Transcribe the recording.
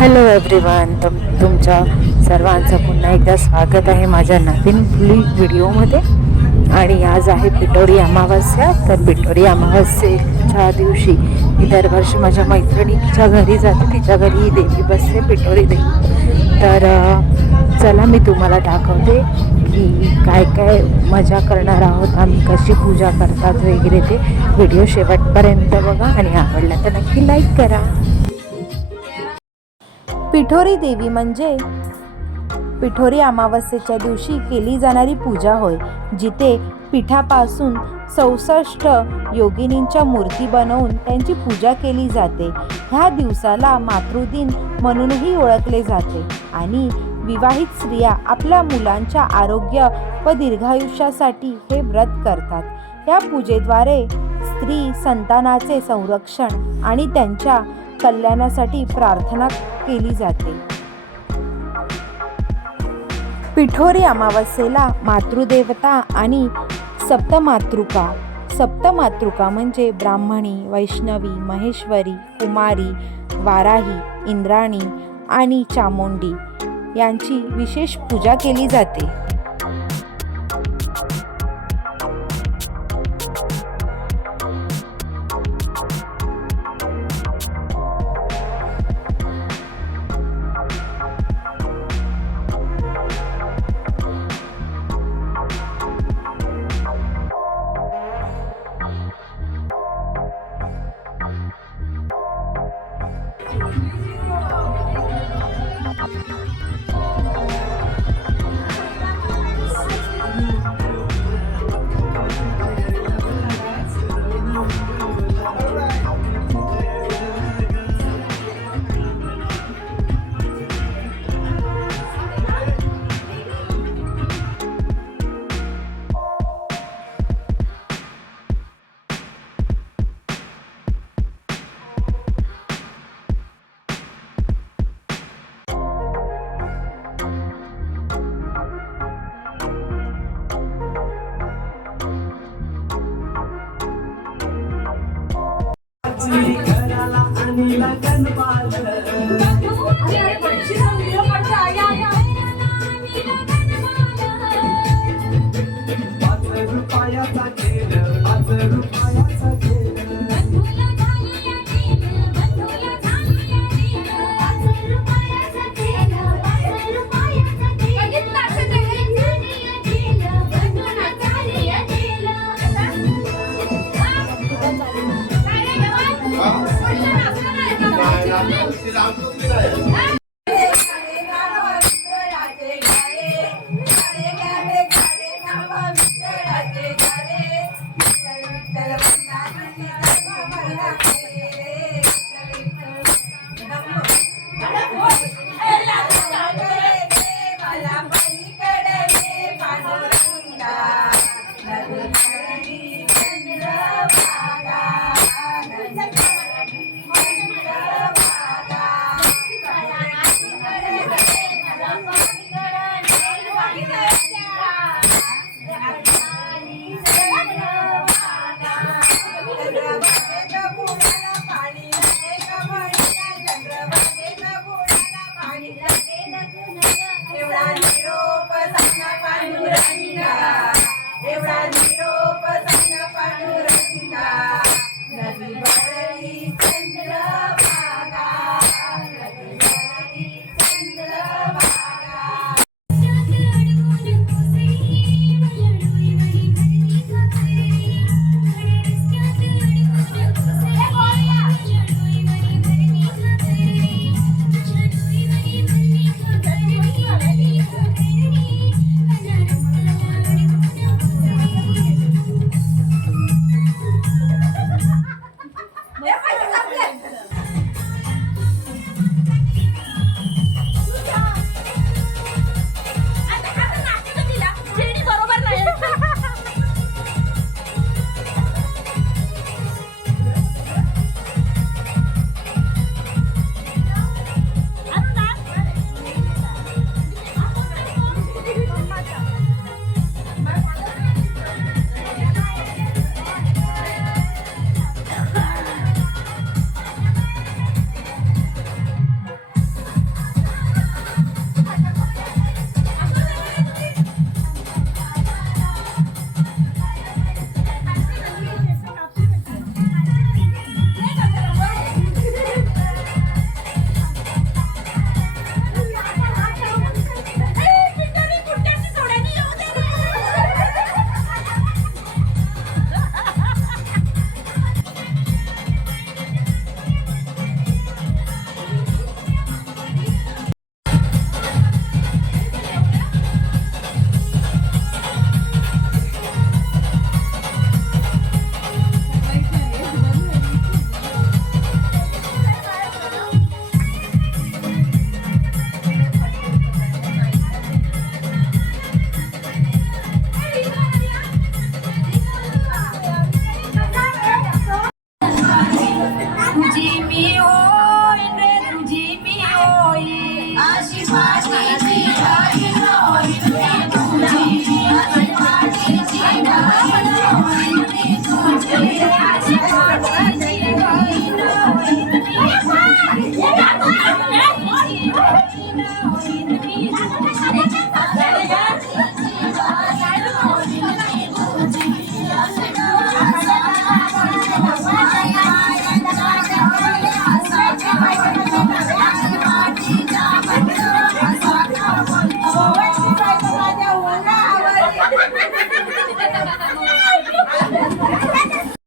Hello everyone, तुमच्या सर्वांचं पुन्हा एकदा स्वागत आहे माझ्या नवीन व्हिडिओमध्ये. आणि आज आहे पिठोरी अमावस्या. तर पिठोरी अमावस्येच्या दिवशी मी दरवर्षी माझ्या मैत्रिणीच्या घरी जाते. तिच्या घरी ही देवी बसते, पिठोरी देवी. तर चला मी तुम्हाला दाखवते की काय काय मजा करणार आहोत आम्ही, कशी पूजा करतात वगैरे. ते व्हिडिओ शेवटपर्यंत बघा आणि आवडला तर नक्की लाईक करा. पिठोरी देवी म्हणजे पिठोरी अमावस्येच्या दिवशी केली जाणारी पूजा होय, जिथे पिठापासून 64 योगिनींच्या मूर्ती बनवून त्यांची पूजा केली जाते. ह्या दिवसाला मातृदिन म्हणूनही ओळखले जाते आणि विवाहित स्त्रिया आपल्या मुलांच्या आरोग्य व दीर्घायुष्यासाठी हे व्रत करतात. या पूजेद्वारे स्त्री संतानाचे संरक्षण आणि त्यांच्या कल्याणासाठी प्रार्थना केली जाते. पिठोरी अमावस्येला मातृदेवता आणि सप्तमातृका म्हणजे ब्राह्मणी, वैष्णवी, महेश्वरी, कुमारी, वाराही, इंद्राणी आणि चामुंडी यांची विशेष पूजा केली जाते. घराला आणि लगन रुपयाचा खेळ, 5 रुपयाचा खेळ.